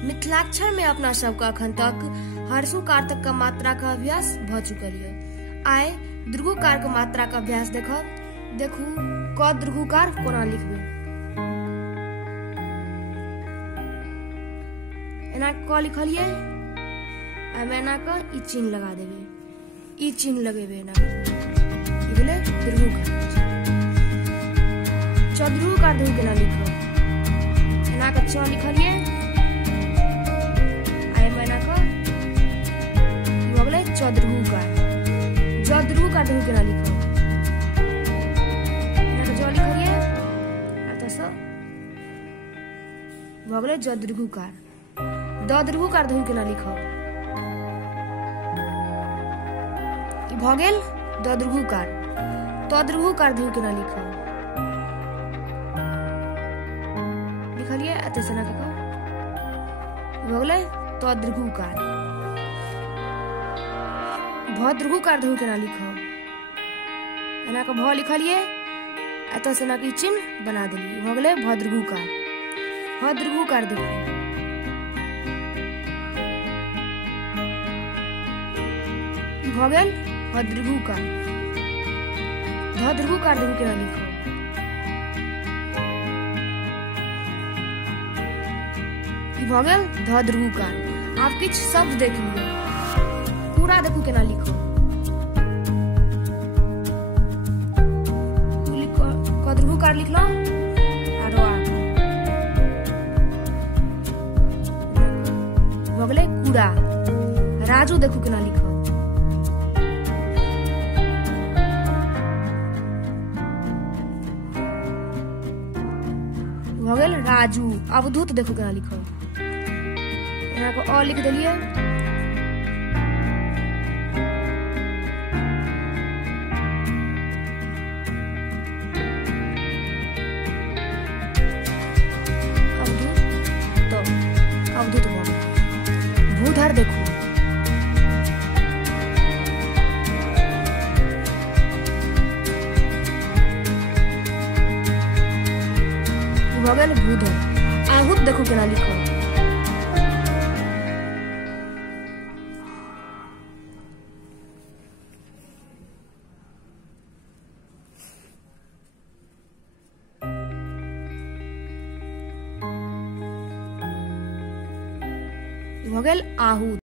मिथिलाक्षर में अपना सबका अखन तक हर्षु कार तक का मात्रा का अभ्यास भ चुकल है। आए दीर्घकार के मात्रा का अभ्यास देखू क दीर्घकार कोना लिखबे। एना क लिखलिए आ एना क ई चिन्ह लगा देबे, ई चिन्ह लगेबे एना ई भेले दीर्घकार। चतुर्भुकार देखू केना लिखब, एना क च लिखलिए चतुर्भुकार। चतुर्भुकार देखू केना लिखब, एना ज लिखलिए अतः स भ गेलै चतुर्भुकार। दीर्घकार देखू केना लिखब, ई भ गेल दीर्घकार। दीर्घकार देखू केना लिखब, लिखलिए अतः से एना क भ गेलै दीर्घकार। भद्रघुकार देखू केना लिखब, एना के भ लिखलिए एतऽ से एना के चिन्ह बना देलिए, भ गेलै भद्रघुकार। भद्रघुकार देखू ई भ गेल भद्रघुकार। भद्रघुकार देखू केना लिखब, ई भ गेल धद्रघुकार। आब किछ शब्द देख लियौ, पूरा देखू केना लिखो। दीर्घकार लिखलो आरो भ गेलै कूड़ा। राजू देखू केना लिखो, भ गेल राजू। अवधूत देखू केना लिखो, एना को अ लिख देलिए अवधूत भ गेल। भूधर देखू, भ गेल भूधर। आहूत देखू केना लिखब, भ गेल आहूत।